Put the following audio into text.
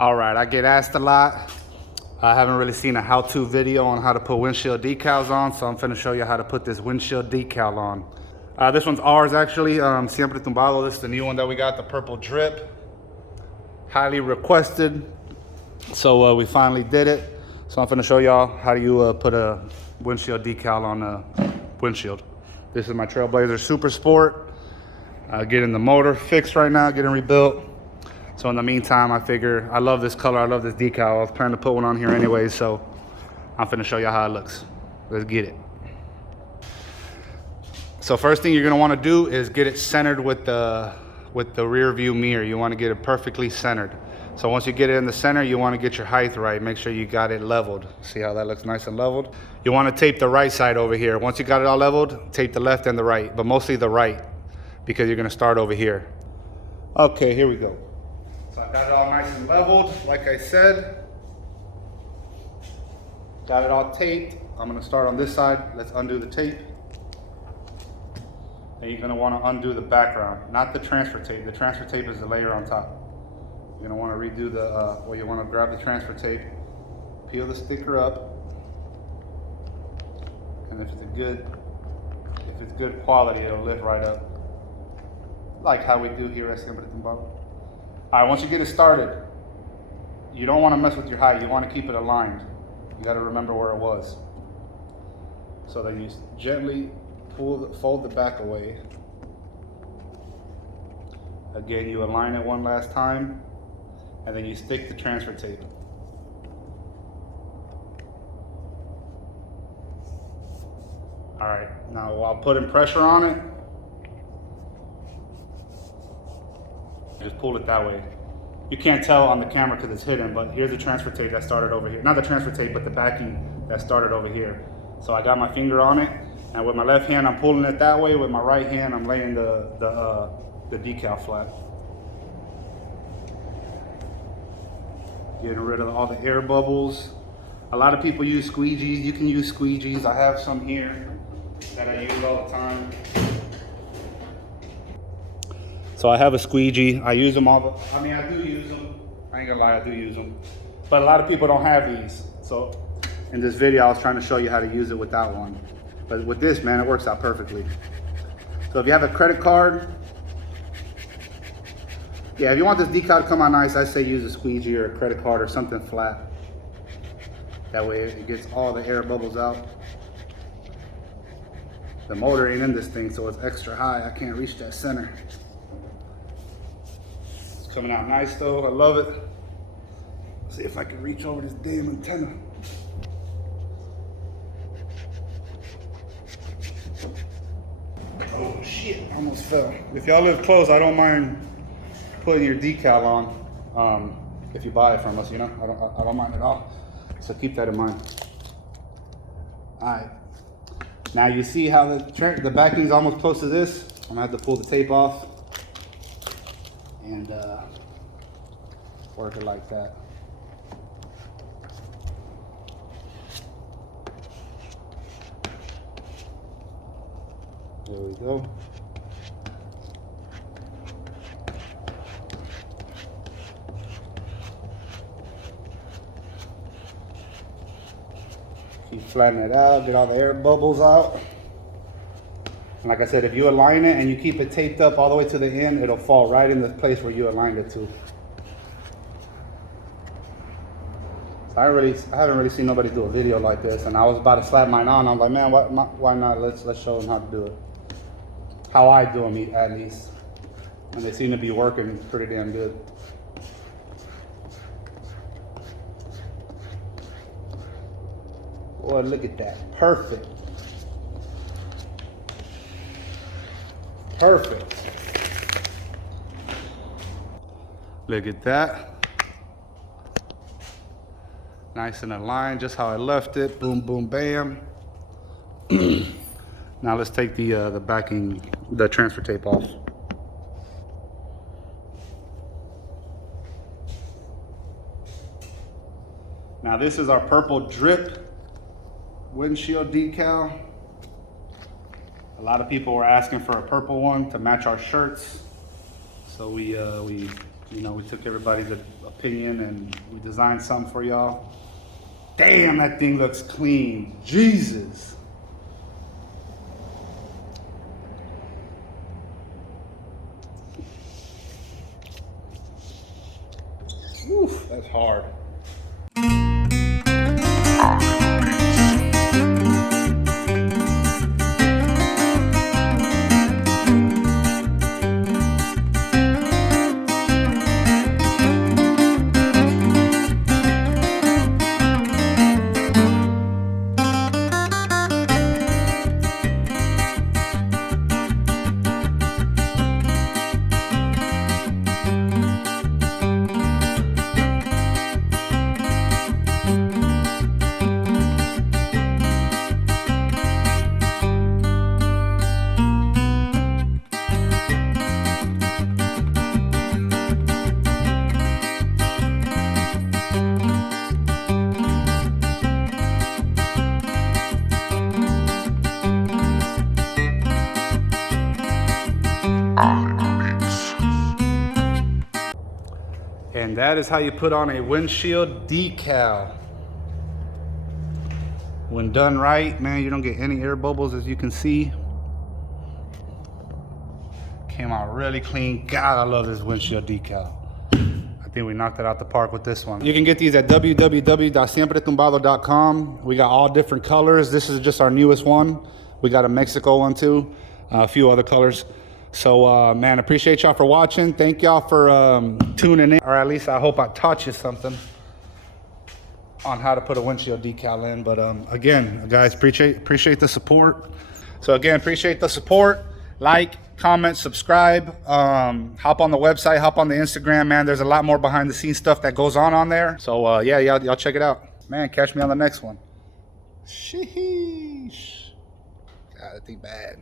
All right, I get asked a lot. I haven't really seen a how-to video on how to put windshield decals on, so I'm finna show you how to put this windshield decal on. This one's ours actually, SiempreTumbado. This is the new one that we got, the purple drip. Highly requested, so we finally did it. So I'm finna show y'all how you put a windshield decal on a windshield. This is my Trailblazer Super Sport. Getting the motor fixed right now, getting rebuilt. So in the meantime, I figure I love this color, I love this decal. I was planning to put one on here anyway, so I'm finna show you how it looks. Let's get it. So first thing you're gonna wanna do is get it centered with the rear view mirror. You wanna get it perfectly centered. So once you get it in the center, you wanna get your height right. Make sure you got it leveled. See how that looks nice and leveled? You wanna tape the right side over here. Once you got it all leveled, tape the left and the right, but mostly the right, because you're gonna start over here. Okay, here we go. So I got it all nice and leveled, like I said. Got it all taped. I'm gonna start on this side. Let's undo the tape. And you're gonna wanna undo the background, not the transfer tape. The transfer tape is the layer on top. You're gonna wanna redo the, you wanna grab the transfer tape, peel the sticker up, and if it's good quality, it'll lift right up. Like how we do here at SiempreTumbado. All right, once you get it started, you don't want to mess with your height. You want to keep it aligned. You got to remember where it was. So then you gently fold the back away. Again, you align it one last time, and then you stick the transfer tape. All right, now while putting pressure on it, just pull it that way. You can't tell on the camera because it's hidden, but here's the transfer tape that started over here. Not the transfer tape, but the backing that started over here. So I got my finger on it, and with my left hand, I'm pulling it that way. With my right hand, I'm laying the decal flat. Getting rid of all the air bubbles. A lot of people use squeegees. You can use squeegees. I have some here that I use all the time. So I have a squeegee. I use them all. I do use them. I ain't gonna lie, I do use them. But a lot of people don't have these. So in this video, I was trying to show you how to use it without one. But with this, man, it works out perfectly. So if you have a credit card, yeah, if you want this decal to come out nice, I say use a squeegee or a credit card or something flat. That way it gets all the air bubbles out. The motor ain't in this thing, so it's extra high. I can't reach that center. Coming out nice though, I love it. Let's see if I can reach over this damn antenna. Oh shit, almost fell. If y'all live close, I don't mind putting your decal on if you buy it from us, you know? I don't mind at all. So keep that in mind. All right. Now you see how the backing's almost close to this. I'm gonna have to pull the tape off and work it like that. There we go. Keep flattening it out, get all the air bubbles out. And like I said, if you align it and you keep it taped up all the way to the end, it'll fall right in the place where you aligned it to. So I haven't really seen nobody do a video like this, and I was about to slap mine on. I was like, man, why not? Let's show them how to do it. How I do them, at least. And they seem to be working pretty damn good. Boy, look at that. Perfect. Perfect. Look at that. Nice and aligned, just how I left it. Boom, boom, bam. Now let's take the backing, the transfer tape off. Now this is our purple drip windshield decal. A lot of people were asking for a purple one to match our shirts. So we You know, we took everybody's opinion and we designed something for y'all. Damn, that thing looks clean. Jesus. Oof, that's hard. And that is how you put on a windshield decal. When done right, man, you don't get any air bubbles, as you can see. Came out really clean. God, I love this windshield decal. I think we knocked it out the park with this one. You can get these at www.SiempreTumbado.com. We got all different colors. This is just our newest one. We got a Mexico one too, a few other colors. So, man, appreciate y'all for watching. Thank y'all for tuning in. Or at least I hope I taught you something on how to put a windshield decal in. But again, guys, appreciate the support. So again, appreciate the support. Like, comment, subscribe. Hop on the website, hop on the Instagram, man. There's a lot more behind the scenes stuff that goes on there. So yeah, y'all check it out. Man, catch me on the next one. Sheesh. God, that thing bad.